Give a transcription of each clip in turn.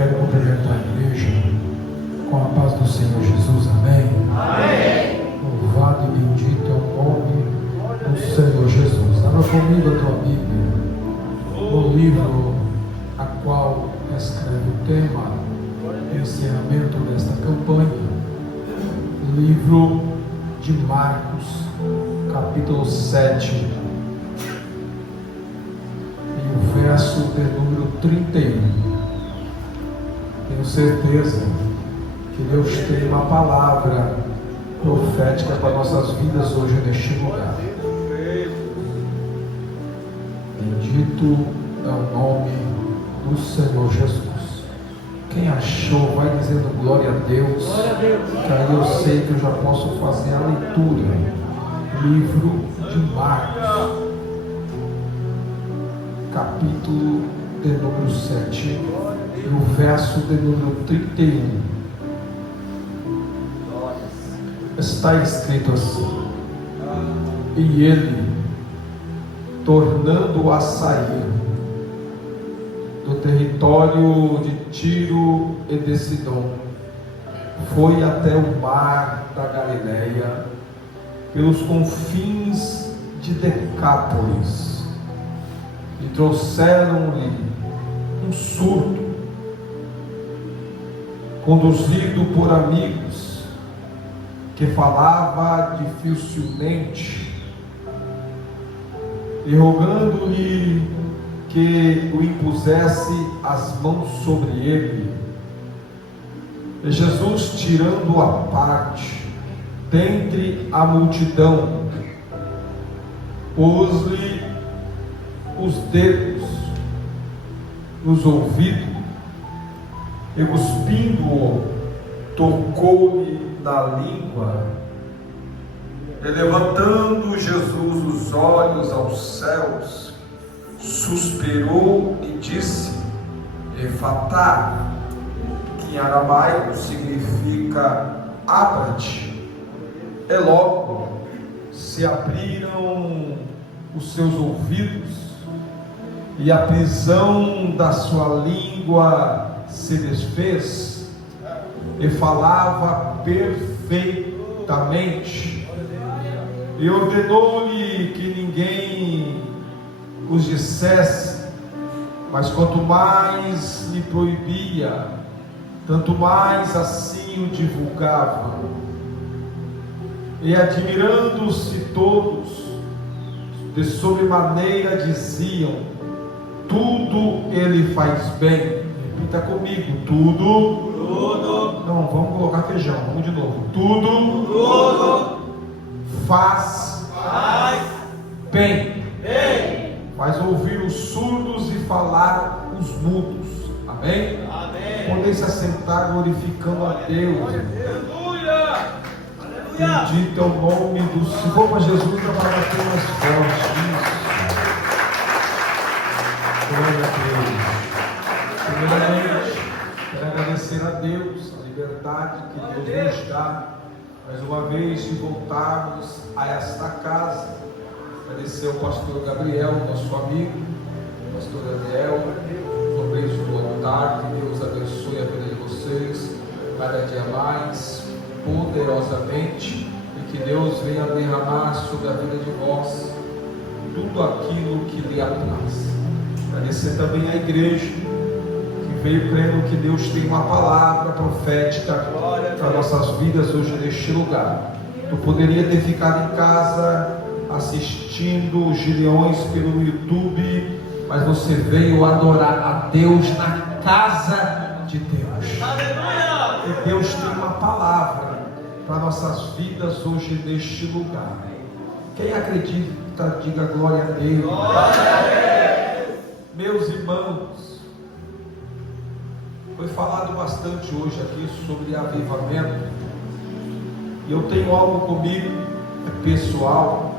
Quero cumprimentar a igreja com a paz do Senhor Jesus, amém? Amém. Louvado e bendito é o nome do Senhor Jesus. Abra comigo a tua Bíblia, no livro a qual escreve o tema, encerramento desta campanha, livro de Marcos, capítulo 7, e o verso de número 31. Tenho certeza que Deus tem uma palavra profética para nossas vidas hoje neste lugar. Bendito é o nome do Senhor Jesus. Quem achou, vai dizendo glória a Deus. Que aí eu sei que eu já posso fazer a leitura. Livro de Marcos, capítulo de número 7. E o verso de número 31, está escrito assim: e ele, tornando a sair do território de Tiro e de Sidom, foi até o mar da Galileia, pelos confins de Decápolis, e trouxeram-lhe um surdo, conduzido por amigos, que falava dificilmente, e rogando-lhe que o impusesse as mãos sobre ele. E Jesus, tirando a parte dentre a multidão, pôs-lhe os dedos nos ouvidos, e cuspindo-o, tocou-lhe na língua. E levantando Jesus os olhos aos céus, suspirou e disse: Efatá, que em aramaico significa abra-te. E logo se abriram os seus ouvidos, e a prisão da sua língua se desfez, e falava perfeitamente. E ordenou-lhe que ninguém os dissesse, mas quanto mais lhe proibia, tanto mais assim o divulgava. E admirando-se todos, de sobremaneira diziam: tudo ele faz bem. Repita comigo: tudo. Não, vamos colocar feijão, vamos de novo. Tudo faz bem. Faz ouvir os surdos e falar os mudos. Amém? Podem se assentar glorificando a Deus. Aleluia. Bendito é o nome do Senhor. Vamos a Jesus para bater mais forte. Glória a Deus. Primeiramente, quero agradecer a Deus a liberdade que Deus nos dá, mais uma vez, de voltarmos a esta casa. Agradecer ao pastor Gabriel, nosso amigo, pastor Daniel, os obreiros do altar. Que Deus abençoe a vida de vocês cada dia mais, poderosamente, e que Deus venha derramar sobre a vida de vós tudo aquilo que lhe apraz. Agradecer também à igreja que veio crendo que Deus tem uma palavra profética para nossas vidas hoje neste lugar. Tu poderia ter ficado em casa assistindo os Gideões pelo YouTube, mas você veio adorar a Deus na casa de Deus. Aleluia. E Deus tem uma palavra para nossas vidas hoje neste lugar. Quem acredita, diga glória a Deus. Glória a Deus. Meus irmãos, foi falado bastante hoje aqui sobre avivamento, e eu tenho algo comigo, é pessoal,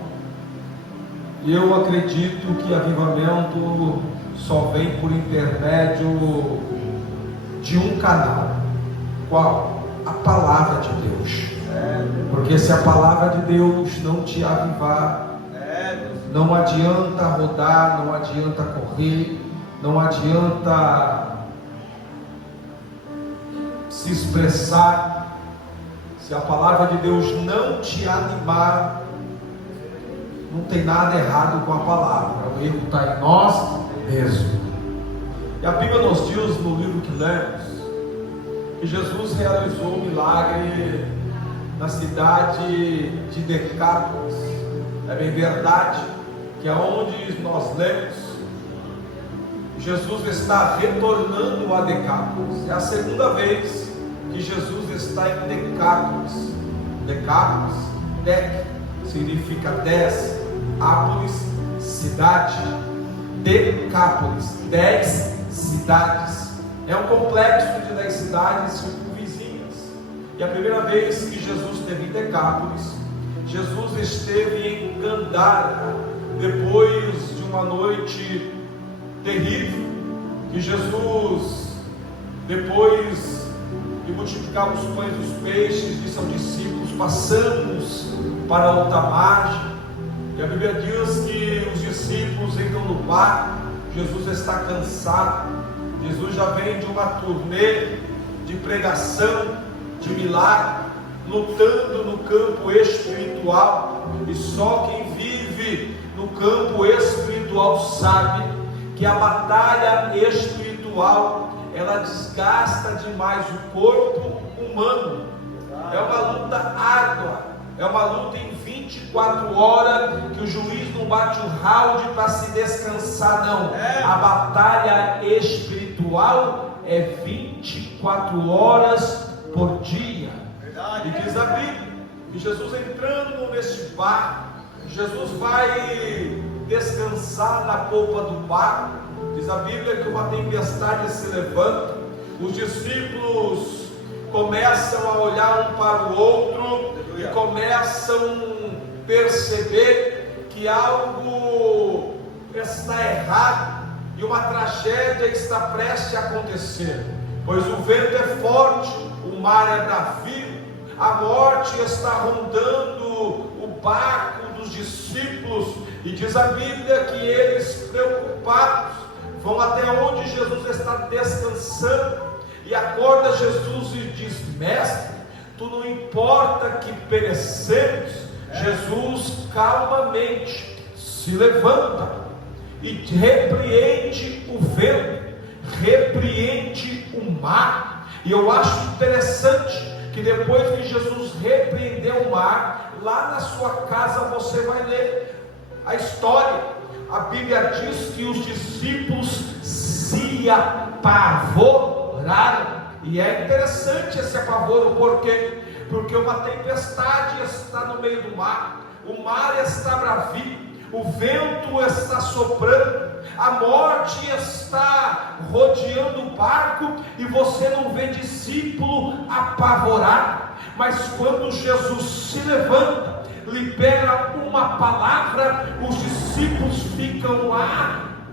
e eu acredito que avivamento só vem por intermédio de um canal. Qual? A palavra de Deus. Porque se a palavra de Deus não te avivar, não adianta rodar, não adianta correr, não adianta se expressar, se a palavra de Deus não te animar, não tem nada errado com a palavra, o erro está em nós mesmos. E a Bíblia nos diz no livro que lemos, que Jesus realizou um milagre na cidade de Decápolis. É bem verdade que é onde nós lemos, Jesus está retornando a Decápolis. É a segunda vez que Jesus está em Decápolis. Decápolis, Dec, significa 10, Ápolis, cidade. Decápolis, 10 cidades. É um complexo de 10 cidades circunvizinhas. E a primeira vez que Jesus esteve em Decápolis, Jesus esteve em Gandara, depois de uma noite terrível, que Jesus, depois de multiplicar os pães e os peixes, disse aos discípulos: passamos para outra margem. E a Bíblia diz que os discípulos entram no barco. Jesus está cansado. Jesus já vem de uma turnê de pregação, de milagre, lutando no campo espiritual. E só quem vive no campo espiritual sabe que a batalha espiritual, ela desgasta demais o corpo humano. É uma luta árdua, é uma luta em 24 horas, que o juiz não bate o round para se descansar, não. A batalha espiritual é 24 horas por dia. E diz a Bíblia que Jesus entrando neste barco, Jesus vai descansar na polpa do barco. Diz a Bíblia que uma tempestade se levanta, os discípulos começam a olhar um para o outro e começam a perceber que algo está errado e uma tragédia está prestes a acontecer, pois o vento é forte, o mar é bravio, a morte está rondando o barco dos discípulos. E diz a Bíblia que eles, preocupados, vão até onde Jesus está descansando e acorda Jesus e diz: mestre, tu não importa que perecemos. Jesus calmamente se levanta e repreende o vento, repreende o mar. E eu acho interessante que depois que Jesus repreendeu o mar, lá na sua casa você vai ler a história. A Bíblia diz que os discípulos se apavoraram. E é interessante esse apavoro, por quê? Porque uma tempestade está no meio do mar, o mar está bravio, o vento está soprando, a morte está rodeando o barco, e você não vê discípulo apavorado. Mas quando Jesus se levanta, libera uma palavra, os discípulos ficam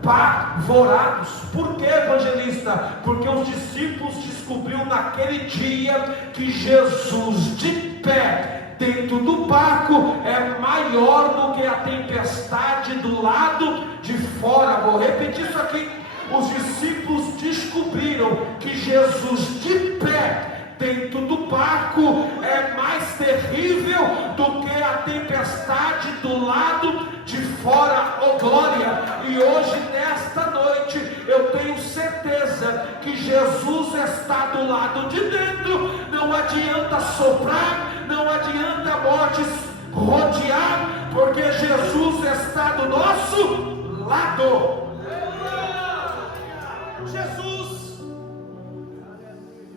apavorados. Por que, evangelista? Porque os discípulos descobriram naquele dia que Jesus de pé dentro do barco é maior do que a tempestade do lado de fora. Vou repetir isso aqui. Os discípulos descobriram que Jesus de pé dentro do barco é mais terrível do que a tempestade do lado de fora. Oh glória! E hoje, nesta noite, eu tenho certeza que Jesus está do lado de dentro. Não adianta soprar, não adianta a morte rodear, porque Jesus está do nosso lado. Jesus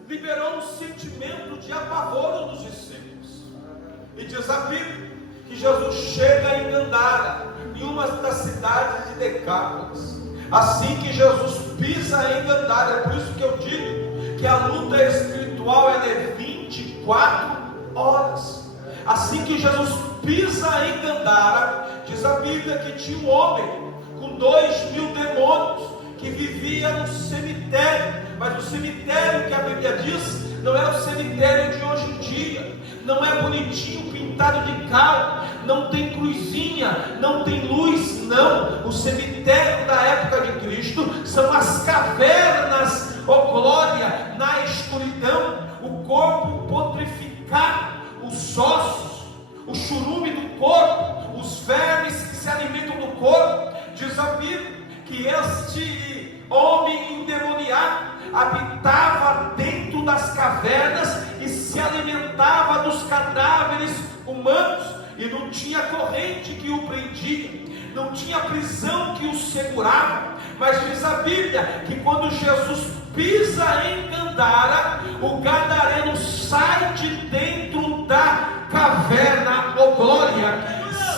liberou um sentimento de apavoro nos discípulos. E diz a Bíblia que Jesus chega em Gandara, em uma das cidades de Decápolis. Assim que Jesus pisa em Gandara, é por isso que eu digo que a luta espiritual ela é 24 horas. Assim que Jesus pisa em Gandara, diz a Bíblia que tinha um homem com 2.000 demônios que vivia no cemitério. Mas o cemitério que a Bíblia diz não é o cemitério de hoje em dia, não é bonitinho, pintado de cal, não tem cruzinha, não tem luz, não. O cemitério da época de Cristo são as cavernas, oh glória, na escuridão, habitava dentro das cavernas e se alimentava dos cadáveres humanos, e não tinha corrente que o prendia, não tinha prisão que o segurava. Mas diz a Bíblia que quando Jesus pisa em Gadara, o gadareno sai de dentro da caverna, oh glória,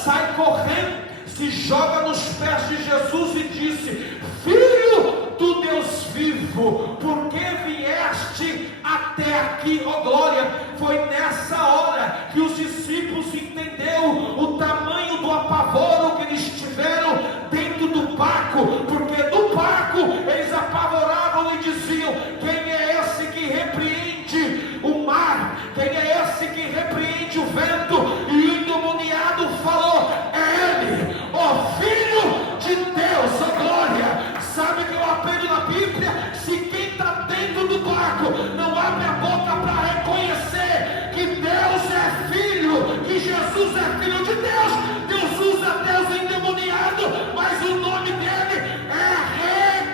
sai correndo, se joga nos pés de Jesus e disse: Filho do Deus vivo, por que vieste até aqui, ó glória? Foi nessa hora que os discípulos entenderam o tamanho do apavoro que eles tiveram dentro do barco, porque no barco eles apavoravam e diziam: quem é esse que repreende o mar? Quem é esse que repreende o vento? E o endemoniado falou: é ele, ó Filho de Deus, ó glória. Sabe que eu aprendo na Bíblia? Se quem está dentro do barco não abre a boca para reconhecer que Deus é filho, que Jesus é filho de Deus, Deus usa Deus endemoniado, mas o nome dele é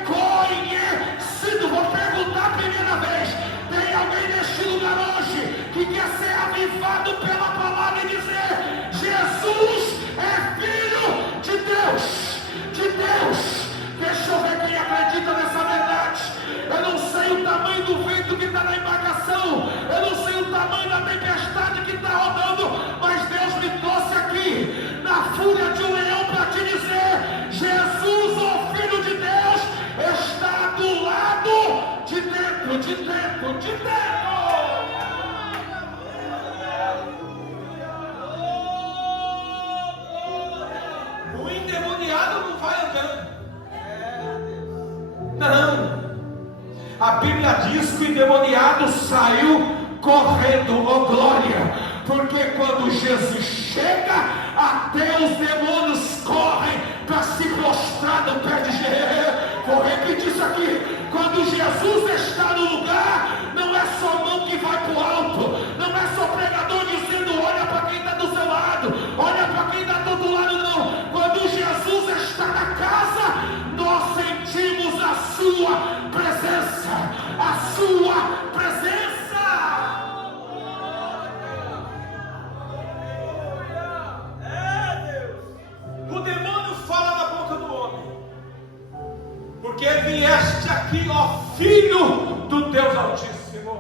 reconhecido. Vou perguntar a primeira vez: tem alguém neste lugar hoje que quer ser avivado pela palavra e dizer: Jesus é filho de Deus, de Deus? Deixa eu ver quem acredita nessa verdade. Eu não sei o tamanho do vento que está na embarcação, eu não sei o tamanho da tempestade que está rodando, mas Deus me trouxe aqui na fúria de um leão para te dizer: Jesus, o Filho de Deus, está do lado de dentro, de dentro, de dentro. O endemoniado não vai andando. Não, a Bíblia diz que o endemoniado saiu correndo, oh glória, porque quando Jesus chega, até os demônios correm para se prostrar no pé de Jesus. Vou repetir isso aqui: quando Jesus está no lugar, não é só mão que vai para o alto, não é só pregador dizendo: olha para quem está do seu lado, olha para quem está do outro lado, não. Quando Jesus está na casa, nós sentimos a sua presença, a sua presença. O demônio fala na boca do homem: porque vieste aqui, ó Filho do Deus Altíssimo. O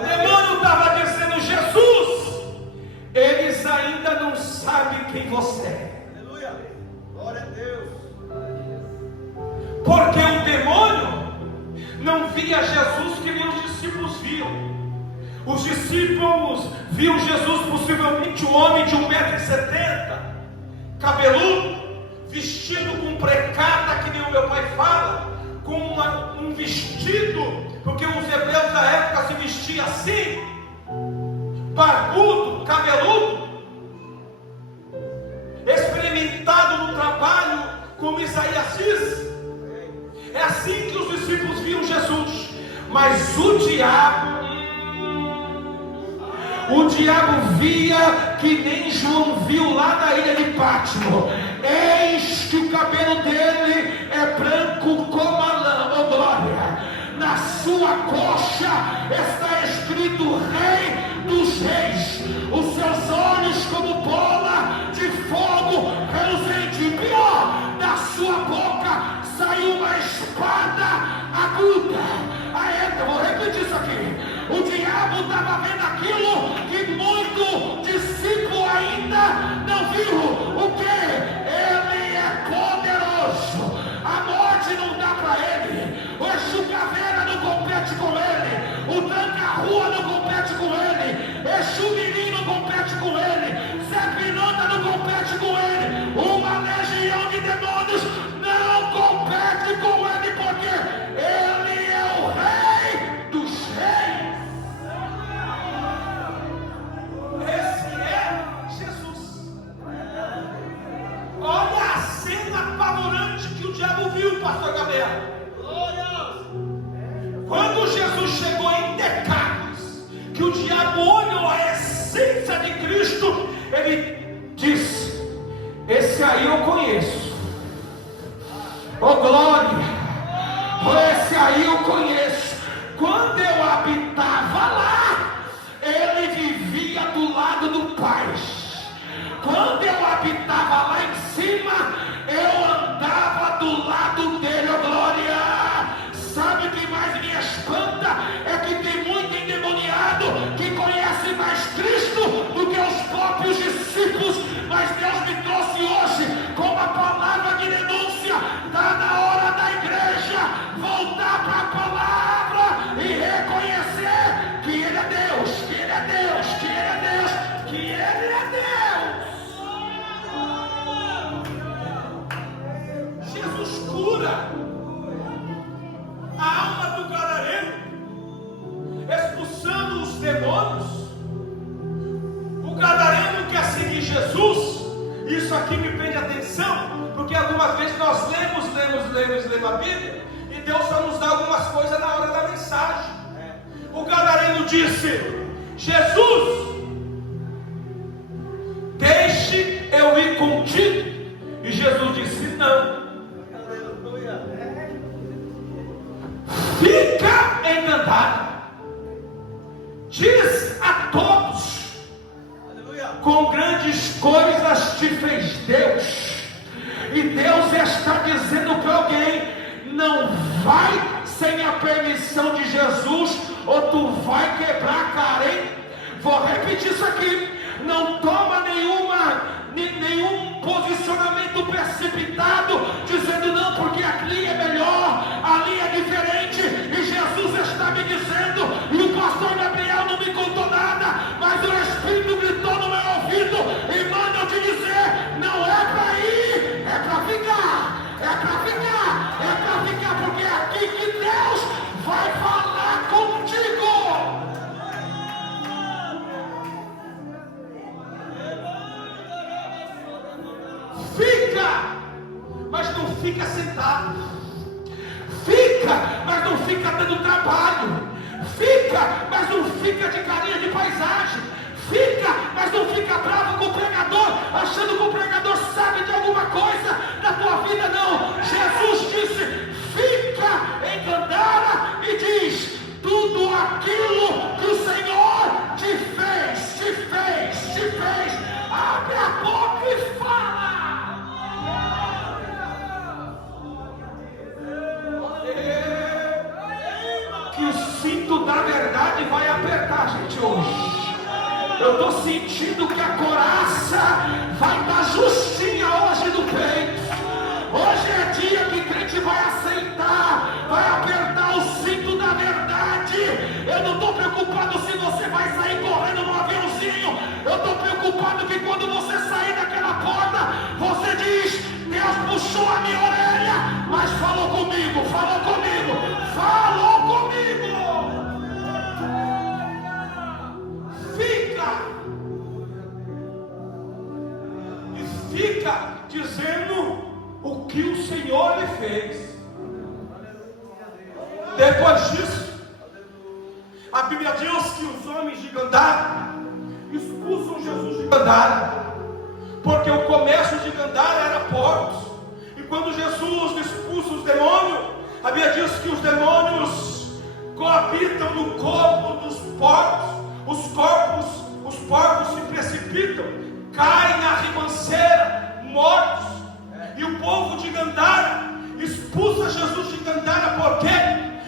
demônio estava dizendo: Jesus, eles ainda não sabem quem você é. Aleluia. Glória a Deus. Porque o demônio não via Jesus que nem os discípulos viam. Os discípulos viam Jesus, possivelmente um homem de 1,70 m, cabeludo, vestido com precata, que nem o meu pai fala, com um vestido, porque os hebreus da época se vestiam assim, barbudo, cabeludo, experimentado no trabalho, como Isaías diz. É assim que os discípulos viam Jesus. Mas o diabo via que nem João viu lá na ilha de Pátimo. Eis que o cabelo dele é branco como a lã, oh glória. Na sua coxa está escrito Rei dos Reis. Os seus olhos como bola de fogo reluzente. E pior, da sua boca saiu uma espada aguda. Vou repetir isso aqui. O diabo estava vendo aquilo que muito discípulo ainda não viu. O que? Ele é poderoso. A morte não dá para ele. O Exu Caveira não compete com ele. O Tranca-Rua não compete com ele. Exu Mirim não compete com ele. Zé Piranda não compete com ele. Uma legião de demônios não compete com ele, porque ele é o Rei dos Reis. Esse é Jesus. Olha a cena apavorante que o diabo viu, pastor Gabriel. Quando Jesus chegou em Decápolis, que o diabo olhou a essência de Cristo, ele disse: esse aí eu conheço. Oh glória! Esse aí eu conheço. Quando eu habitava lá, ele vivia do lado do Pai. Quando eu habitava lá em cima, eu andava do lado dele, oh glória. Sabe o que mais me espanta? É que tem muito endemoniado que conhece mais Cristo do que os próprios discípulos. Mas Deus me trouxe hoje com uma palavra de denúncia. Está na hora da igreja voltar para a palavra e reconhecer que Ele é Deus, que Ele é Deus, que Ele é Deus, que Ele é Deus. Jesus cura a alma do gadareno, expulsando os demônios. O gadareno quer seguir Jesus. Isso aqui me prende atenção, porque algumas vezes nós lemos a Bíblia e Deus só nos dá algumas coisas na hora da mensagem. O gadareno disse: Jesus, deixe eu ir contigo. E Jesus disse: não. Fica encantado. Diz a todos: com grandes coisas te fez Deus. E Deus está dizendo para alguém: não vai sem a permissão de Jesus, ou tu vai quebrar a cara, hein? Vou repetir isso aqui. Não toma nenhum posicionamento precipitado, dizendo não, porque ali é melhor, ali é diferente. E Jesus está me dizendo, e o pastor Gabriel não me contou nada, mas o Espírito gritou no meu ouvido e manda eu te dizer: não é para ir, é para ficar, é para ficar, é para ficar, porque é aqui que Deus vai falar contigo. Fica, mas não fica sentado. Fica, mas não fica dando trabalho. Fica, mas não fica de carinha de paisagem. Fica, mas não fica bravo com o pregador, achando que o pregador sabe de alguma coisa da tua vida. Não, Jesus disse: fica em Gandara e diz tudo aquilo que o Senhor te fez, te fez, te fez. Abre a boca e fala. Que o cinto da verdade vai apertar, gente, hoje. Eu estou sentindo que a coraça vai dar justinha hoje no peito. Hoje é dia que crente vai aceitar, vai apertar o cinto da verdade. Eu não estou preocupado se você vai sair correndo no aviãozinho. Eu estou preocupado que quando você sair daquela porta, você diz: Deus puxou a minha orelha, mas falou comigo, falou comigo, falou comigo. Fica dizendo o que o Senhor lhe fez. Depois disso, a Bíblia diz que os homens de Gandara expulsam Jesus de Gandara, porque o comércio de Gandara era porcos. E quando Jesus expulsa os demônios, a Bíblia diz que os demônios coabitam no corpo dos porcos. Os porcos se precipitam, caem na ribanceira, mortos. E o povo de Gandara expulsa Jesus de Gandara. Por quê?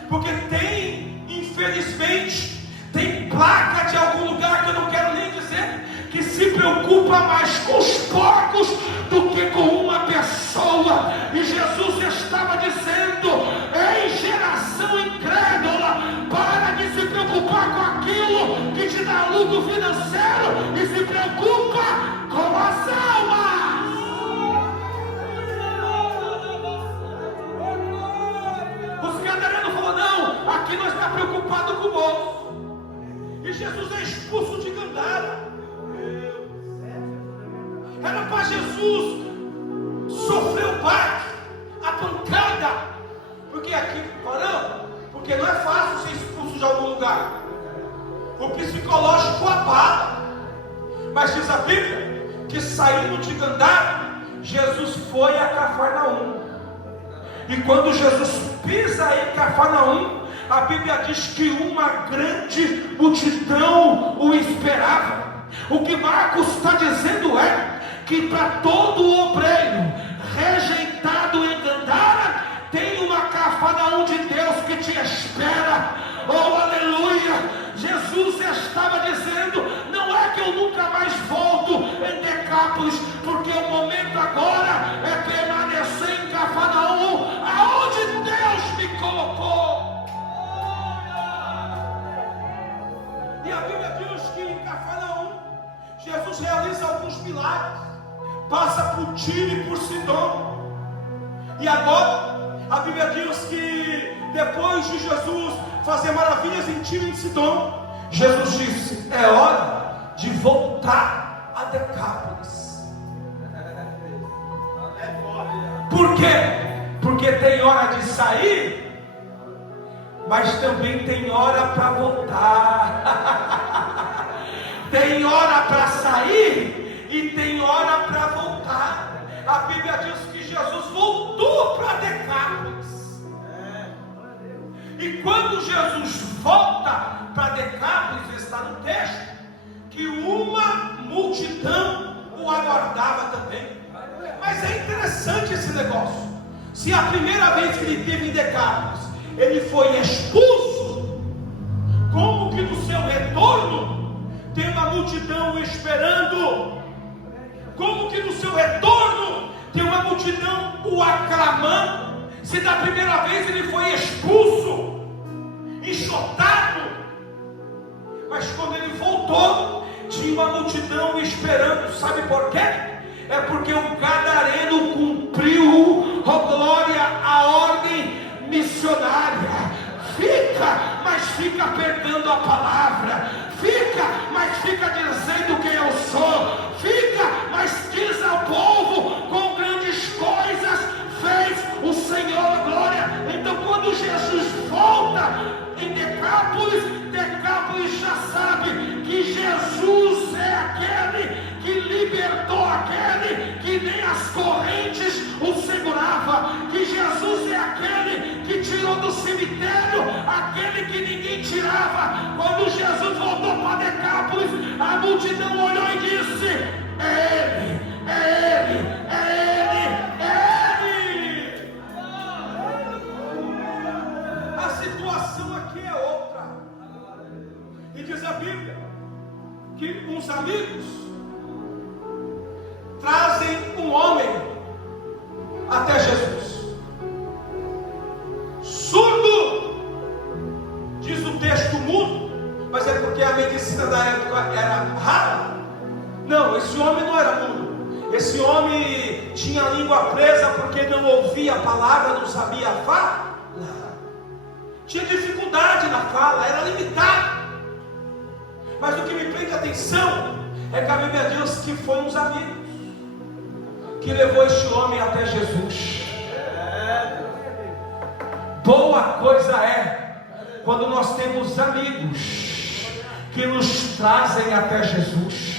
Porque tem, infelizmente, tem placa de algum lugar que eu não quero nem dizer, que se preocupa mais com os porcos do que com uma pessoa. E Jesus estava dizendo: ei, geração incrédula, para de se preocupar com aquilo que te dá lucro financeiro e se preocupa com as almas. Os gadarenos falaram: não, aqui nós estamos preocupados com o bolso. E Jesus é expulso de Gandara. Era para Jesus sofrer o baque, a pancada, porque aqui, parando, porque não é fácil ser expulso de algum lugar. O psicológico abala. Mas diz a Bíblia que saindo de Gandara, Jesus foi a Cafarnaum. E quando Jesus pisa em Cafarnaum, a Bíblia diz que uma grande multidão o esperava. O que Marcos está dizendo é que para todo obreiro rejeitado em Gandara, tem uma Cafarnaum de Deus que te espera. Oh, aleluia! Jesus estava dizendo: não é que eu nunca mais volto em Decápolis, porque o momento agora é permanecer em Cafarnaum, aonde Deus me colocou. E a Bíblia diz que em Cafarnaum Jesus realiza alguns milagres, passa por Tiro e por Sidom. E agora a Bíblia diz que depois de Jesus fazer maravilhas em Tiro e em Sidom, Jesus disse: é hora de voltar a Decápolis. Por quê? Porque tem hora de sair, mas também tem hora para voltar. Tem hora para sair e tem hora para voltar. A Bíblia diz que Jesus voltou para Decápolis. E quando Jesus volta para Decápolis, está no texto que uma multidão o aguardava também. Mas é interessante esse negócio. Se a primeira vez que ele esteve em Decápolis, ele foi expulso, como que no seu retorno tem uma multidão o esperando? Como que no seu retorno tem uma multidão o aclamando? Se da primeira vez ele foi expulso, enxotado, mas quando ele voltou, tinha uma multidão esperando. Sabe por quê? É porque o gadareno cumpriu, oh glória, a ordem missionária. Fica, mas fica perdendo a palavra. Fica, mas fica dizendo quem eu sou. Fica, mas diz ao povo com grandes coisas fez o Senhor, glória. Então quando Jesus volta em Decápolis, Decápolis já sabe que Jesus é aquele que libertou aquele que nem as correntes o segurava, que Jesus é aquele que tirou do cemitério aquele que ninguém tirava. Quando Jesus voltou para Decápolis, a multidão olhou e disse: é Ele, é Ele, é Ele, é Ele. A situação aqui é outra. E diz a Bíblia que uns amigos trazem um homem até Jesus, surdo, diz o texto mudo, mas é porque a medicina da época era rara. Não, esse homem não era mudo, esse homem tinha a língua presa porque não ouvia a palavra, não sabia falar, tinha dificuldade na fala, era limitado. Mas o que me prende a atenção é que a Bíblia diz que foi uns amigos que levou este homem até Jesus. Boa coisa é quando nós temos amigos que nos trazem até Jesus.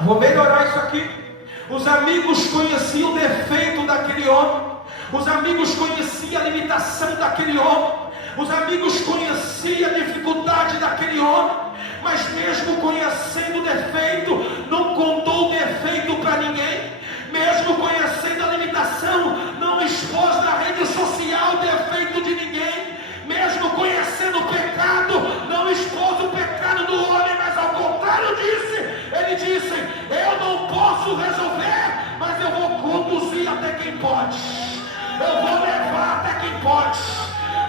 Vou melhorar isso aqui. Os amigos conheciam o defeito daquele homem, os amigos conheciam a limitação daquele homem, os amigos conheciam a dificuldade daquele homem. Mas mesmo conhecendo o defeito, não contou o defeito para ninguém. Mesmo conhecendo a limitação, não expôs na rede social o defeito de ninguém. Mesmo conhecendo o pecado, não expôs o pecado do homem, mas ao contrário ele disse: eu não posso resolver, mas eu vou conduzir até quem pode, eu vou levar até quem pode.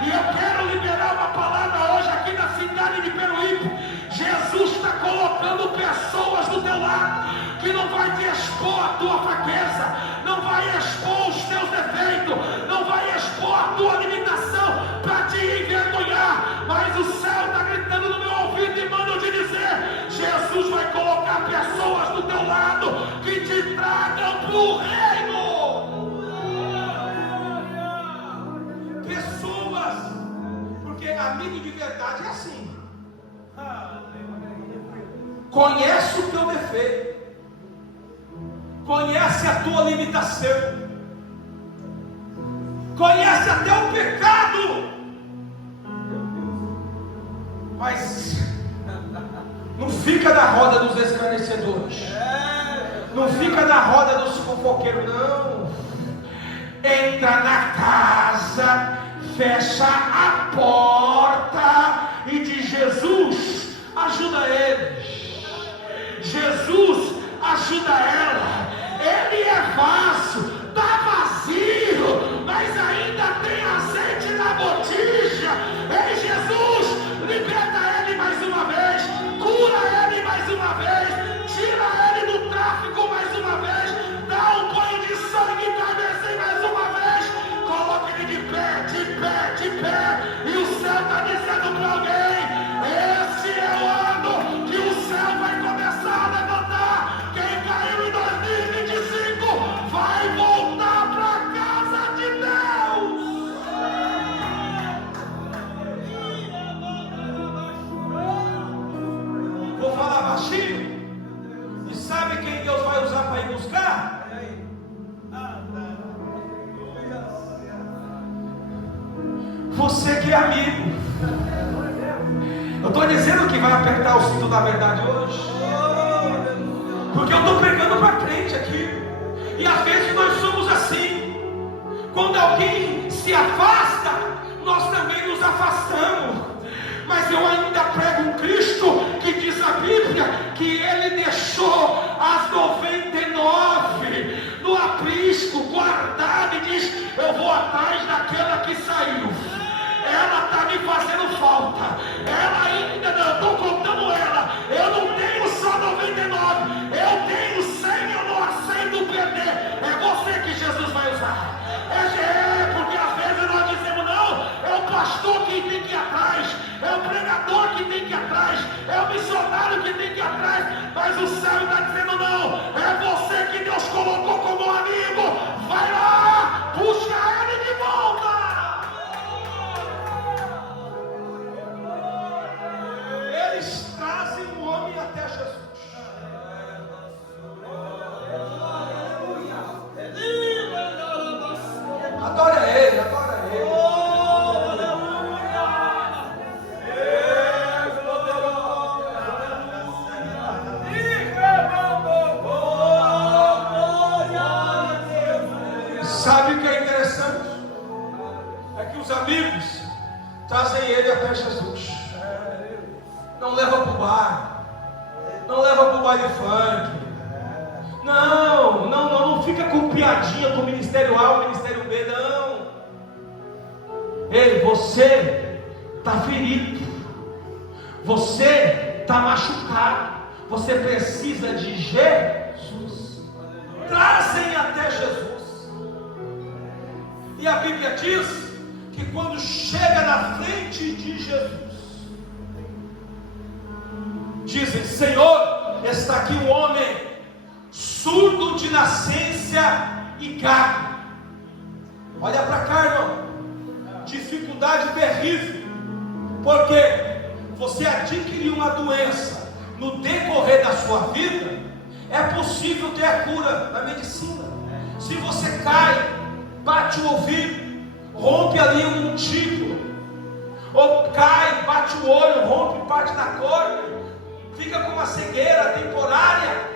E eu quero liberar uma palavra hoje aqui na cidade de Peruíbe. Jesus está colocando pessoas do teu lado que não vai te expor a tua fraqueza, não vai expor os teus defeitos, não vai expor a tua limitação para te envergonhar. Mas o céu está gritando no meu ouvido e manda eu te dizer: Jesus vai colocar pessoas do teu lado que te tragam para o reino. Pessoas, porque amigo de verdade é assim. Conhece o teu defeito, conhece a tua limitação, conhece até o pecado, mas não fica na roda dos escarnecedores, não fica na roda dos fofoqueiros, não. Entra na casa, fecha a porta e diz: Jesus, ajuda eles, Jesus, ajuda ela. Ele é vaso, está vazio, mas ainda tem azeite na botija. Ei, Jesus, liberta ele mais uma vez, cura ele mais uma vez, tira ele do tráfico mais uma vez, dá um banho de sangue e cabeça mais uma vez, coloca ele de pé, de pé, de pé, e o céu está dizendo para alguém: esse é o ano que o céu vai começar a levantar. Quem caiu em 2025 vai voltar para a casa de Deus. Vou falar baixinho. E sabe quem Deus vai usar para ir buscar? Você que é amigo. Eu estou dizendo que vai apertar o cinto da verdade hoje, porque eu estou pregando para crente aqui. E às vezes nós somos assim. Quando alguém se afasta, nós também nos afastamos. Mas eu ainda prego um Cristo que diz a Bíblia que ele deixou as 99 no aprisco, guardado, e diz: eu vou atrás daquela que saiu. Ela está me fazendo falta. Ela ainda, eu estou contando ela. Eu não tenho só 99. Eu tenho 100, eu não aceito perder. É você que Jesus vai usar. Porque às vezes nós dizemos: não, é o pastor que tem que ir atrás, é o pregador que tem que ir atrás, é o missionário que tem que ir atrás. Mas o céu está dizendo: não, é você que Deus colocou como amigo. Vai lá, busca ele de volta. Eles trazem o homem até Jesus. Adora ele, adora ele. Sabe o que é interessante? É que os amigos trazem ele até Jesus. Não leva para o bar, não leva para o baile funk. Não fica com piadinha com o ministério A ou o ministério B, não. Ei, você está ferido, você está machucado, você precisa de Jesus. Trazem até Jesus. E a Bíblia diz que quando chega na frente de Jesus, dizem: Senhor, está aqui um homem surdo de nascença e gago. Olha para cá, irmão. Dificuldade terrível, porque você adquiriu uma doença no decorrer da sua vida. É possível ter a cura na medicina. Se você cai, bate o ouvido, rompe ali um tímpano, ou cai, bate o olho, rompe parte da córnea, fica com uma cegueira temporária.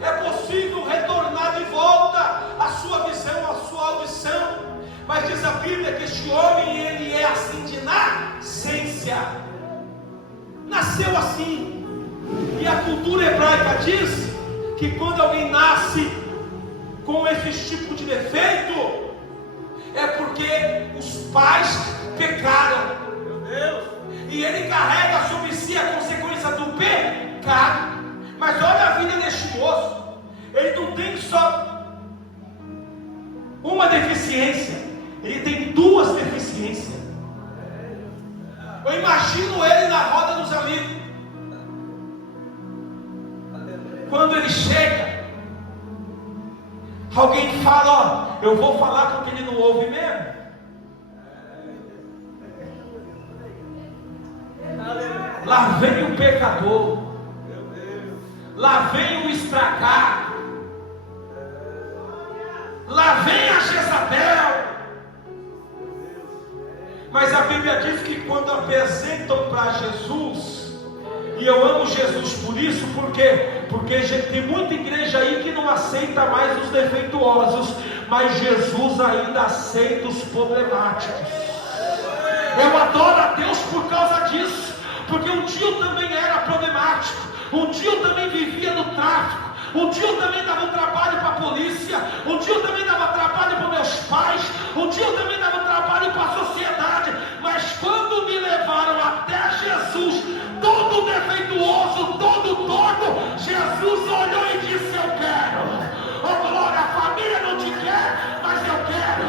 É possível retornar de volta a sua visão, a sua audição. Mas diz a Bíblia que este homem, ele é assim de nascença. Nasceu assim. E a cultura hebraica diz que quando alguém nasce com esse tipo de defeito, é porque os pais pecaram. Meu Deus. E ele carrega sobre si a consequência do pecado. Mas olha a vida deste moço. Ele não tem só uma deficiência, ele tem duas deficiências. Eu imagino ele na roda dos amigos. Quando ele chega, alguém fala: ó, eu vou falar porque ele não ouve mesmo. Lá vem o pecador, lá vem o estragado, lá vem a Jezabel. Mas a Bíblia diz que quando apresentam para Jesus, e eu amo Jesus por isso, porque tem muita igreja aí que não aceita mais os defeituosos, mas Jesus ainda aceita os problemáticos. Eu adoro a Deus por causa disso, porque um dia eu também era problemático, um dia eu também vivia no tráfico, um dia eu também dava trabalho para a polícia, um dia eu também dava trabalho para meus pais, um dia eu também dava trabalho para a sociedade, mas quando me levaram até Jesus, todo defeituoso, todo torto, Jesus olhou e disse: eu quero. Oh glória, a família não te quer, mas eu quero.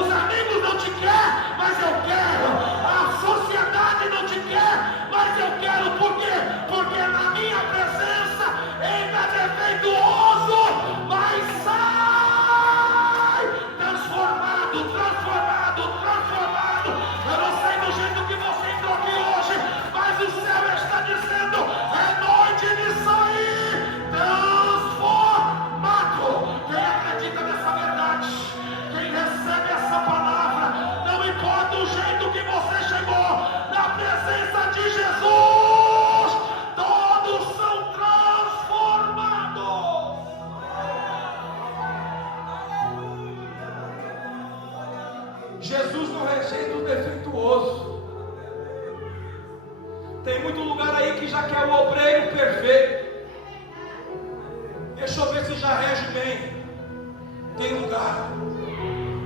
Os amigos não te querem, mas eu quero. A sociedade não te quer, mas eu quero. Por quê? Porque na minha presença ainda é defeituoso, mas sai transformado, transformado, transformado. Eu não sei do jeito que você entrou aqui hoje, mas o céu está dizendo: é noite de sair transformado. Quem acredita nessa verdade, quem recebe essa palavra, não importa o jeito que você chegou, na presença de Jesus, todos são transformados. Jesus não rejeita o defeituoso. Tem muito lugar aí que já quer o obreiro perfeito. Deixa eu ver se já rege bem. Tem lugar.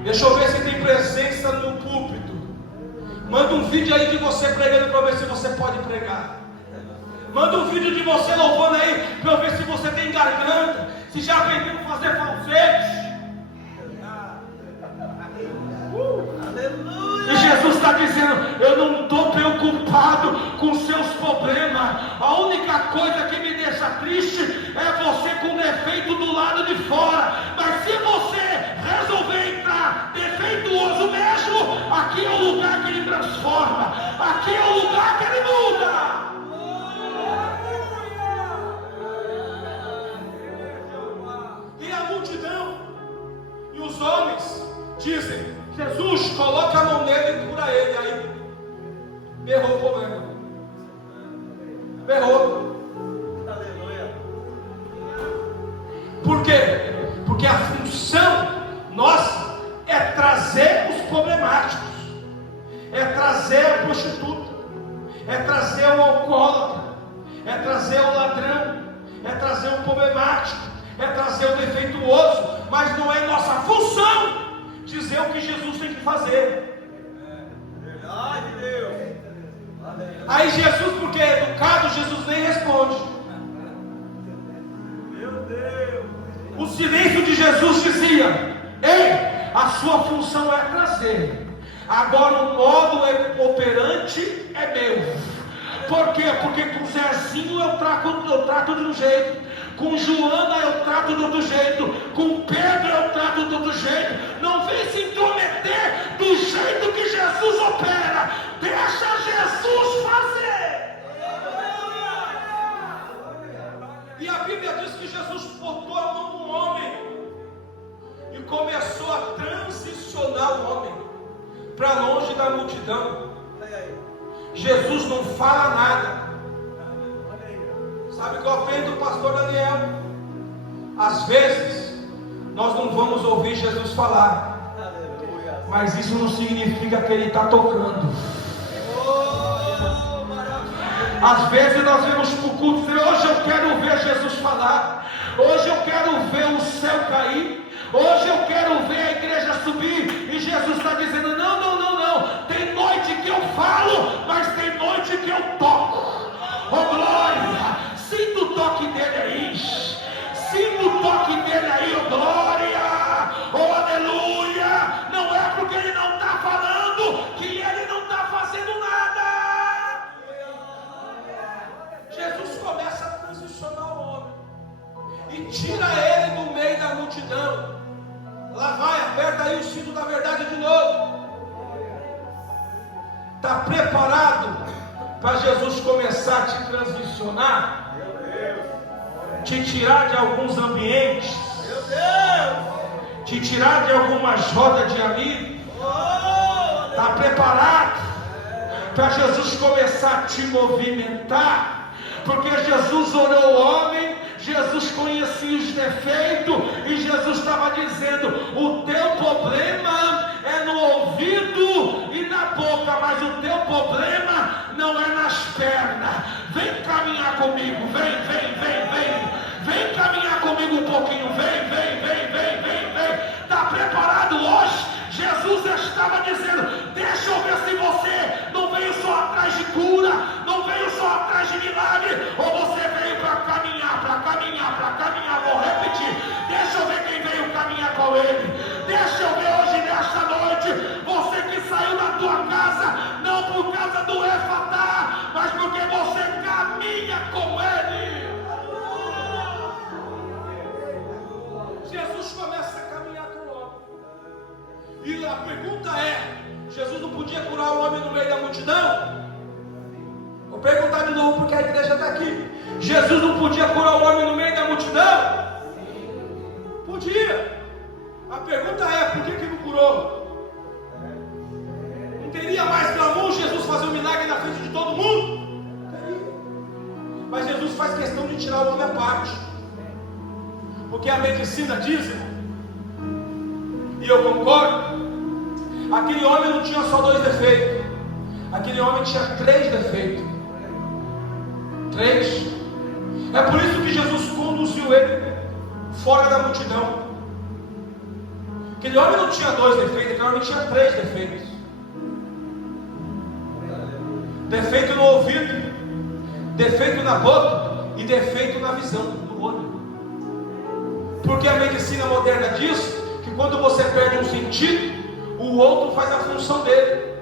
Deixa eu ver se tem presença no púlpito. Manda um vídeo aí de você pregando para ver se você pode pregar. Manda um vídeo de você louvando aí para eu ver se você tem garganta, se já aprendeu a fazer falsete. E Jesus está dizendo: eu não estou preocupado com seus problemas. A única coisa que me deixa triste é você com defeito do lado de fora. Mas se você resolver entrar defeituoso mesmo, aqui é o lugar que ele transforma, aqui é o lugar que ele muda. E a multidão e os homens dizem: Jesus, coloca a mão nele e cura ele. Aí berrou o problema. Berrou. Aleluia. Por quê? Porque a função nossa é trazer os problemáticos, é trazer a prostituta, é trazer o alcoólatra, é trazer o ladrão, é trazer o problemático, é trazer o defeituoso. Mas não é nossa função dizer o que Jesus tem que fazer. Verdade, Deus. Aí Jesus, porque é educado, Jesus nem responde. Meu Deus. O silêncio de Jesus dizia: ei, a sua função é trazer, agora o modo operante é meu. Por quê? Porque com Zezinho eu trato de um jeito, com Joana eu trato de outro jeito, com Pedro eu trato de outro jeito. Não vem se intrometer do jeito que Jesus opera. Deixa Jesus fazer. E a Bíblia diz que Jesus botou a mão no homem e começou a transicionar o homem para longe da multidão. Jesus não fala nada. Sabe o que eu aprendo do pastor Daniel? Às vezes nós não vamos ouvir Jesus falar, mas isso não significa que ele está tocando. Às vezes nós vemos para o culto e hoje eu quero ver Jesus falar, hoje eu quero ver o céu cair, hoje eu quero ver a igreja subir, e Jesus está dizendo: não, não, não, não, tem noite que eu falo, mas tem noite que eu toco. Oh glória, sinta o toque dele aí, sinta o toque dele aí, oh glória, oh aleluia. Não é porque ele não está falando que ele não está fazendo nada. Jesus começa a transicionar o homem e tira ele do meio da multidão. Lá vai, aperta aí o cinto da verdade de novo. Está preparado para Jesus começar a te transicionar, te tirar de alguns ambientes, te tirar de algumas rodas de amigos, Está preparado para Jesus começar a te movimentar? Porque Jesus orou o homem, Jesus conhecia os defeitos, e Jesus estava dizendo: o teu problema é no ouvido e na boca, mas o teu problema não é nas pernas. Vem caminhar comigo, vem caminhar comigo um pouquinho, vem. Está preparado hoje? Jesus estava dizendo: deixa eu ver se você não veio só atrás de cura, não veio só atrás de milagre, ou você veio para caminhar. Vou repetir: deixa eu ver quem veio caminhar com ele. Deixa eu ver hoje, nesta noite, você que saiu da tua casa, não por causa do Efatá, mas porque você caminha com ele. Jesus começa a caminhar com o homem. E a pergunta é: Jesus não podia curar o homem no meio da multidão? Vou perguntar de novo porque a igreja está aqui. Jesus não podia curar o homem no meio da multidão? Podia. A pergunta é: por que não curou? Não teria mais clamor Jesus fazer um milagre na frente de todo mundo? Teria. Mas Jesus faz questão de tirar o homem à parte. Porque a medicina diz, e eu concordo, aquele homem não tinha só 2 defeitos, aquele homem tinha 3 defeitos. 3. É por isso que Jesus conduziu ele fora da multidão. Aquele homem não tinha 2 defeitos, aquele homem tinha 3 defeitos. Defeito no ouvido, defeito na boca e defeito na visão do olho. Porque a medicina moderna diz que quando você perde um sentido, o outro faz a função dele.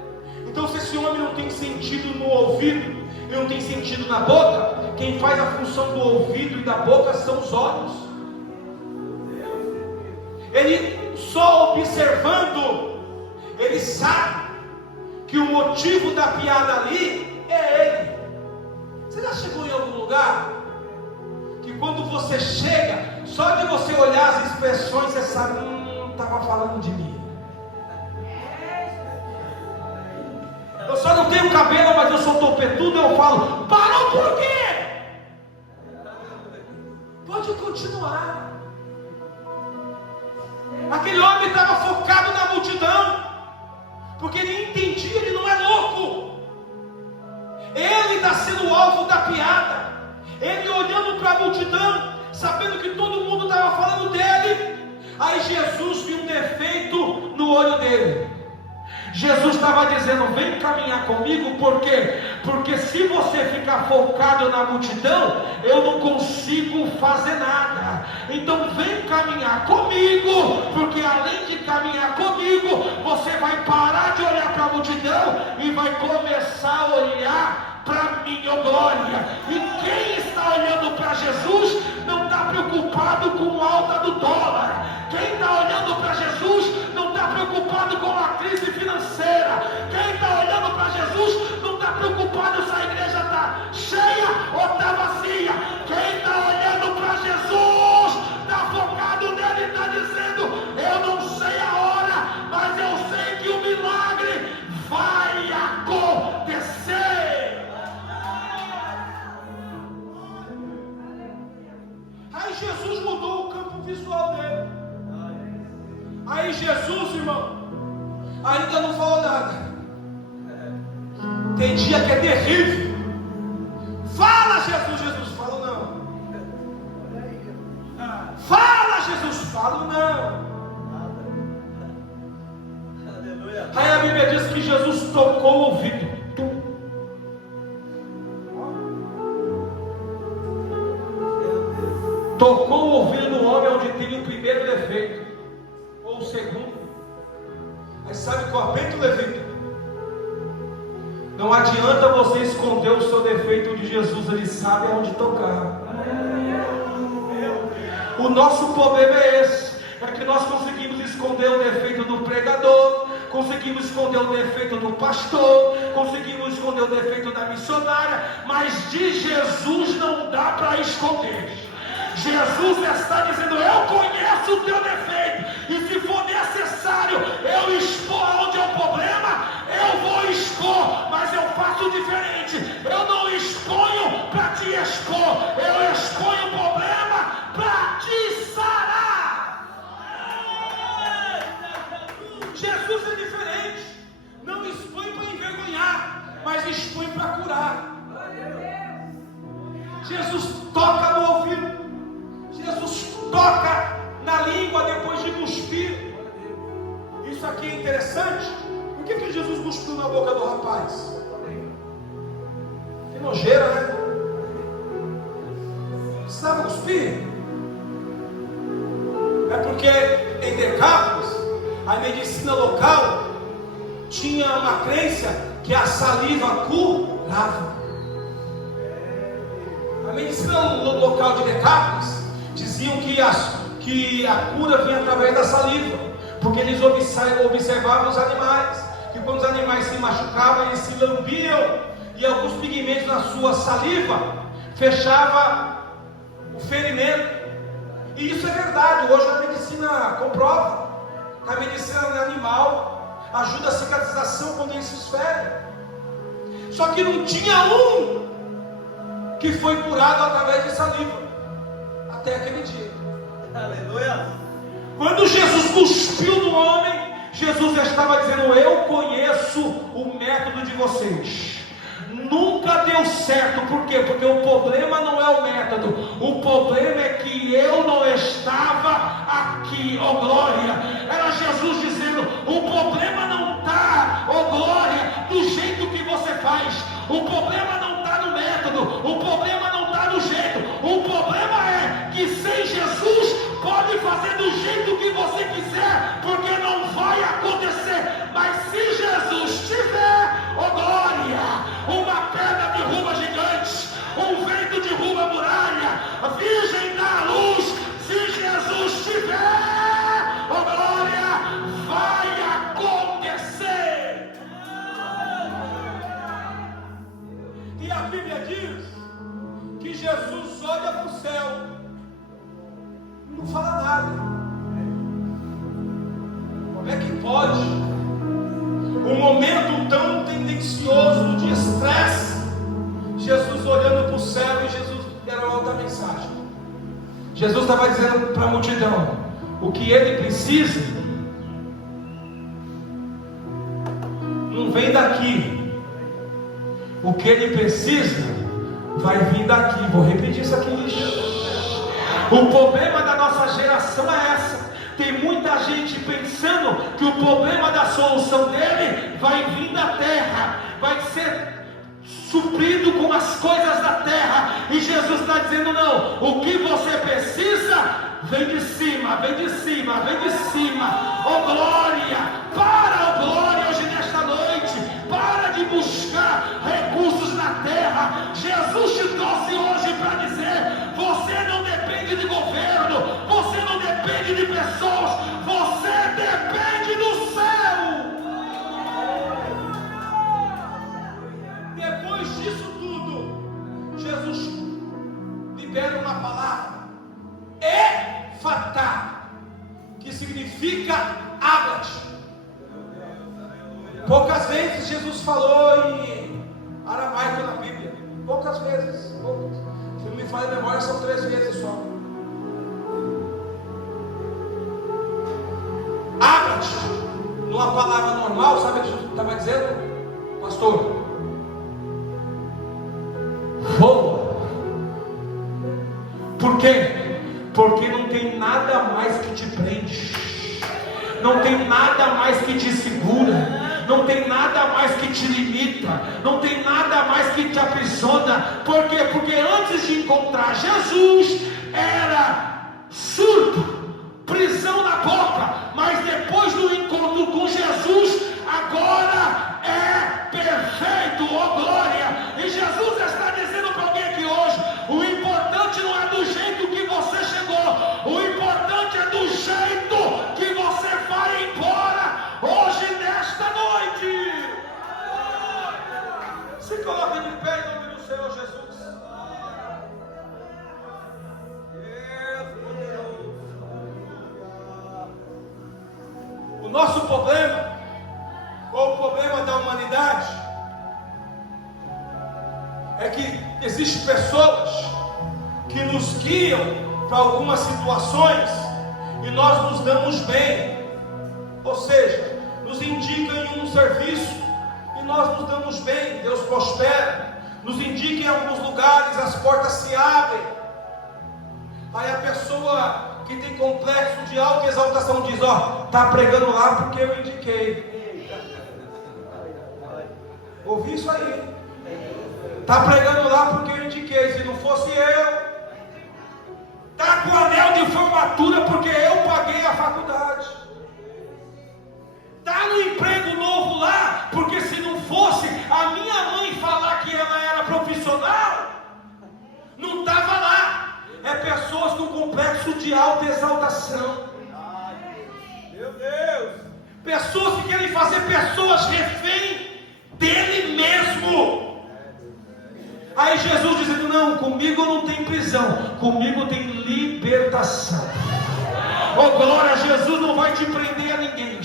Então, se esse homem não tem sentido no ouvido e não tem sentido na boca, quem faz a função do ouvido e da boca são os olhos. Ele só observando, ele sabe que o motivo da piada ali é ele. Você já chegou em algum lugar que quando você chega, só de você olhar as expressões você sabe: estava falando de mim. Eu só não tenho cabelo, mas eu sou topetudo. Eu falo: parou por quê? Pode continuar. Aquele homem estava focado na multidão, porque ele entendia, ele não é louco. Ele está sendo o alvo da piada. Ele olhando para a multidão, sabendo que todo mundo estava falando dele. Aí Jesus viu um defeito no olho dele. Jesus estava dizendo: vem caminhar comigo, por quê? Porque se você ficar focado na multidão, eu não consigo fazer nada. Então vem caminhar comigo, porque além de caminhar comigo, você vai parar de olhar para a multidão e vai começar a olhar para a minha glória. E quem está olhando para Jesus não está preocupado com a alta do dólar. Quem está olhando para Jesus não está preocupado com a crise financeira. Quem está olhando para Jesus não está preocupado se a igreja está cheia ou está vazia. Quem está olhando para Jesus está focado nele e está dizendo: eu não sei a hora, mas eu sei que o milagre vai acontecer. Aí Jesus mudou o campo visual dele. Aí Jesus, irmão, ainda não falou nada. Tem dia que é terrível. Fala, Jesus. Jesus fala não. Fala, Jesus fala não. Aí a Bíblia diz que Jesus tocou o ouvido. Tocou o ouvido no homem onde tem o primeiro defeito, ou o segundo. Aí sabe qual é o peito, Levita? Não adianta você esconder o seu defeito de Jesus, ele sabe aonde tocar. O nosso problema é esse, é que nós conseguimos esconder o defeito do pregador, conseguimos esconder o defeito do pastor, conseguimos esconder o defeito da missionária, mas de Jesus não dá para esconder. Jesus está dizendo: eu conheço o teu defeito, e se for necessário eu expor onde é o problema, faço diferente. Eu não exponho para te expor, eu exponho o problema para te sarar. Jesus é diferente. Não expõe para envergonhar, mas expõe para curar. Jesus toca no ouvido. Jesus toca na língua depois de cuspir. Isso aqui é interessante. Por que Jesus cuspiu na boca do rapaz? Que nojeira, né? Precisava cuspir. É porque em Decápolis, a medicina local tinha uma crença que a saliva curava. A medicina local de Decápolis diziam que a cura vinha através da saliva, porque eles observavam os animais, que quando os animais se machucavam, eles se lambiam, e alguns pigmentos na sua saliva fechavam o ferimento. E isso é verdade. Hoje a medicina comprova que a medicina animal ajuda a cicatrização quando eles se esferem. Só que não tinha um que foi curado através de saliva até aquele dia. Aleluia. Quando Jesus cuspiu no homem, Jesus estava dizendo: eu conheço o método de vocês. Nunca deu certo. Por quê? Porque o problema não é o método. O problema é que eu não estava aqui. Oh glória. Era Jesus dizendo: o problema não está, oh glória, do jeito que você faz. O problema não está no método. O problema não está no jeito. O problema é que sem Jesus pode fazer do jeito que você quiser, porque não vai acontecer. Mas se Jesus tiver, oh glória, uma pedra derruba gigantes, um vento derruba muralha, a virgem dá luz. Se Jesus tiver, oh glória, vai acontecer. E a Bíblia diz que Jesus olha para o céu, não fala nada. Como é que pode? Um momento tão tendencioso de estresse, Jesus olhando para o céu, e Jesus era outra mensagem. Jesus estava dizendo para a multidão: o que ele precisa não vem daqui. O que ele precisa vai vir daqui. Vou repetir isso aqui. O problema da nossa geração é essa. Tem muita gente pensando que o problema da solução dele vai vir da terra, vai ser suprido com as coisas da terra. E Jesus está dizendo: não, o que você precisa vem de cima, vem de cima, vem de cima. Oh glória, para, oh glória, hoje nesta noite, para de buscar recursos na terra. Jesus te trouxe hoje para dizer: você não depende de governo, você não depende de pessoas, você depende do céu. Depois disso tudo, Jesus libera uma palavra, Efatá, que significa ágate. Poucas vezes Jesus falou em aramaico na Bíblia. Poucas vezes. Se não me falha a memória, são 3 vezes só. Ágate, numa palavra normal, sabe o que Jesus estava dizendo? Pastor, voa. Por quê? Porque não tem nada mais que te prende, não tem nada mais que te segura, não tem nada mais que te limita, não tem nada mais que te aprisiona. Por quê? Porque antes de encontrar Jesus era surto, prisão na boca, mas depois do encontro com Jesus, agora é perfeito, oh glória. E Jesus está dizendo para alguém aqui hoje: o importante não é do jeito que você chegou, o importante é do jeito que você vai embora hoje, nesta noite. Se coloque de pé em nome do Senhor Jesus. O nosso problema, ou o problema da humanidade, é que existem pessoas que nos guiam para algumas situações e nós nos damos bem, ou seja, nos indicam em um serviço e nós nos damos bem, Deus prospera, nos indica em alguns lugares, as portas se abrem. Aí a pessoa que tem complexo de autoexaltação diz: ó, está pregando lá porque eu indiquei. Ouvi isso aí. Está pregando lá porque eu indiquei. Se não fosse eu. Está com anel de formatura porque eu paguei a faculdade. Está no emprego novo lá porque se não fosse a minha mãe falar que ela era profissional, não estava lá. É pessoas com complexo de autoexaltação. Meu Deus. Pessoas que querem fazer pessoas refém dele mesmo. Aí Jesus dizendo: não, comigo não tem prisão, comigo tem libertação. Oh glória, Jesus não vai te prender a ninguém.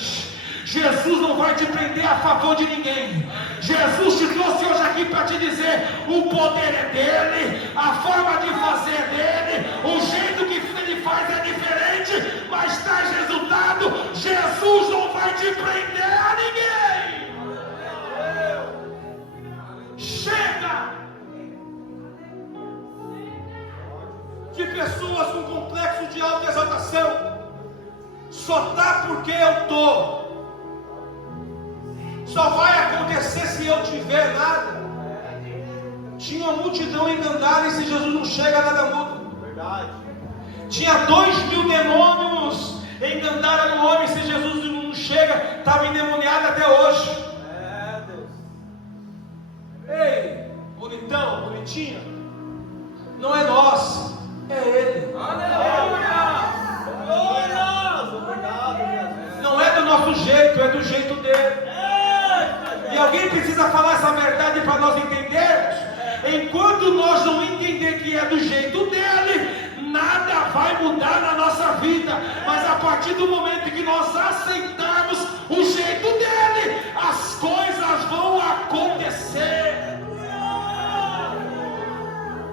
Jesus não vai te prender a favor de ninguém. Jesus te trouxe hoje aqui para te dizer: o poder é dele, a forma de fazer é dele, o jeito que ele faz é diferente, mas traz resultado. Jesus não vai te prender a ninguém. Chega de pessoas com complexo de autoexaltação. Só tá porque eu estou. Só vai acontecer se eu tiver nada. Tinha uma multidão em Gandara e se Jesus não chega, nada muda. Verdade. Tinha 2.000 demônios em Gandara no homem, se Jesus não chega, estava endemoniado até hoje. Deus. Ei, bonitão, bonitinha, não é nós, é Ele. Aleluia. Glória. Obrigado, Jesus. Não é do nosso jeito, é do jeito dele. E alguém precisa falar essa verdade para nós entendermos. Enquanto nós não entender que é do jeito dele, nada vai mudar na nossa vida. Mas a partir do momento que nós aceitarmos o jeito dele, as coisas vão acontecer.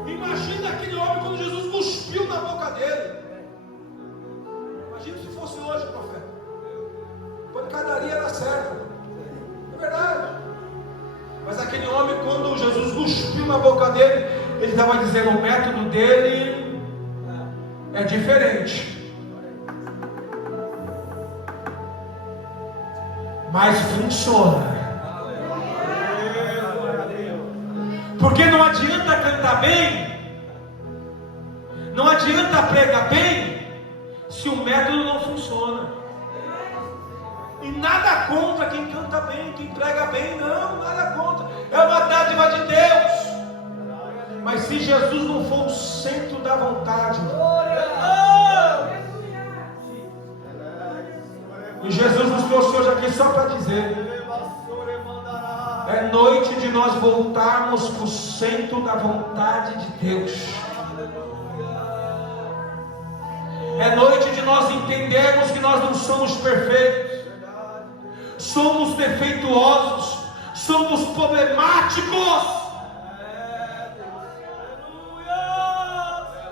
Imagina aquele homem quando Jesus cuspiu na boca dele. Imagina se fosse hoje, profeta. Pancadaria era certa. É verdade. Mas aquele homem, quando Jesus cuspiu na boca dele, ele estava dizendo: o método dele é diferente, mas funciona. Porque não adianta cantar bem, não adianta pregar bem, se o método não funciona. E nada contra quem canta bem, quem prega bem, não, nada contra. É uma dádiva de Deus. Mas se Jesus não for o centro da vontade, e Jesus nos trouxe hoje aqui só para dizer: é noite de nós voltarmos para o centro da vontade de Deus. É noite de nós entendermos que nós não somos perfeitos. Somos defeituosos, somos problemáticos.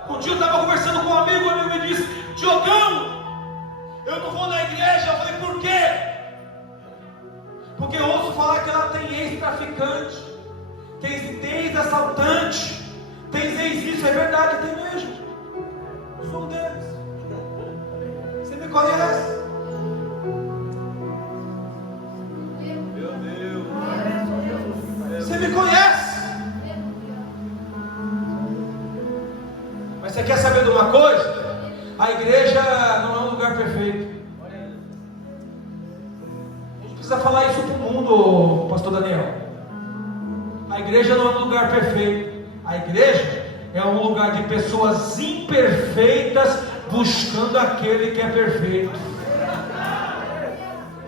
Um dia eu estava conversando com um amigo, o amigo me disse: Diogão, eu não vou na igreja. Eu falei: por quê? Porque eu ouço falar que ela tem ex-traficante, tem ex-assaltante, tem ex-isso. É verdade, tem mesmo. Eu sou um deles. Você me conhece? Você me conhece. Mas você quer saber de uma coisa? A igreja não é um lugar perfeito. A gente precisa falar isso para o mundo, pastor Daniel. A igreja não é um lugar perfeito. A igreja é um lugar de pessoas imperfeitas buscando aquele que é perfeito.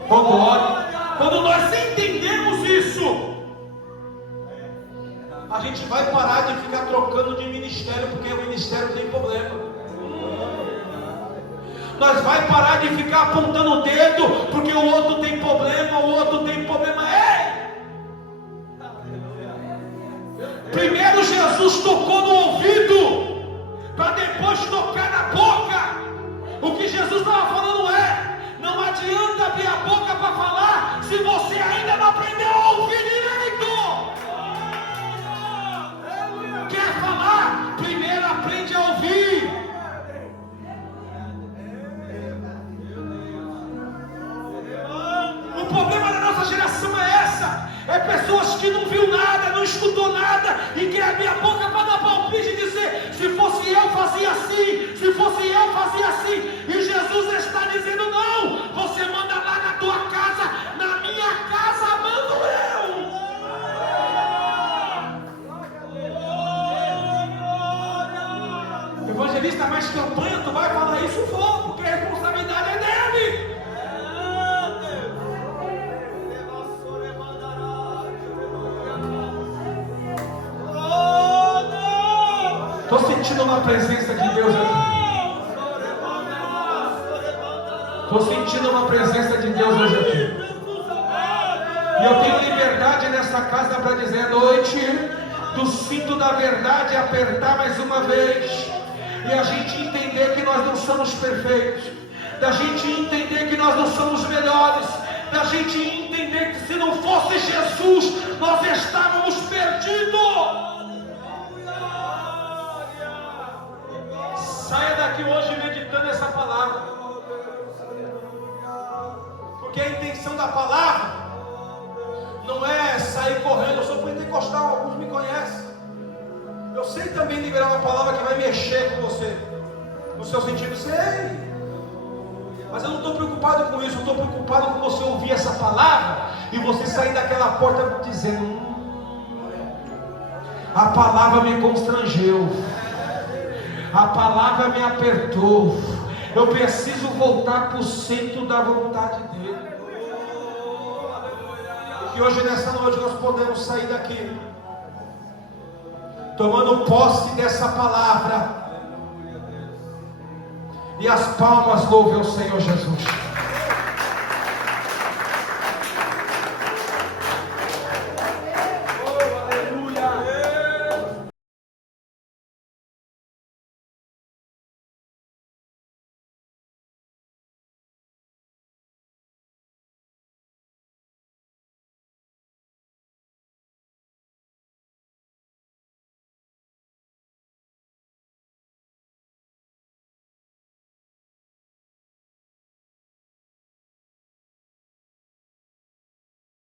Quando nós entendemos isso, a gente vai parar de ficar trocando de ministério, porque o ministério tem problema. Nós vai parar de ficar apontando o dedo, porque o outro tem problema, o outro tem problema. Ei! Primeiro Jesus tocou no ouvido, para depois tocar na boca. O que Jesus estava falando não adianta abrir a boca para falar, se você ainda não aprendeu a ouvir direito. Quer falar? Primeiro aprende a ouvir. O problema da nossa geração é essa. É pessoas que não viu nada, não escutou nada e quer abrir a boca para dar palpite e dizer: se fosse eu fazia assim, se fosse eu fazia assim. E Jesus está dizendo: não, você manda lá na tua casa, na minha casa mando eu. O evangelista mais campanha, tu vai falar isso, for, porque a responsabilidade é dele. Estou sentindo uma presença de Deus aqui. Estou sentindo uma presença de Deus hoje aqui. E eu tenho liberdade nessa casa para dizer à noite, do cinto da verdade apertar mais uma vez. E a gente entender que nós não somos perfeitos. Da gente entender que nós não somos melhores. Da gente entender que se não fosse Jesus, nós estávamos perdidos. Saia daqui hoje meditando essa palavra, porque a intenção da palavra não é sair correndo. Eu sou pentecostal, alguns me conhecem. Eu sei também liberar uma palavra que vai mexer com você, no seu sentido, sei, mas eu não estou preocupado com isso. Eu estou preocupado com você ouvir essa palavra e você sair daquela porta dizendo: a palavra me constrangeu, a palavra me apertou, eu preciso voltar para o centro da vontade dele. Que hoje, nessa noite, nós podemos sair daqui tomando posse dessa palavra, e as palmas louvem ao Senhor Jesus.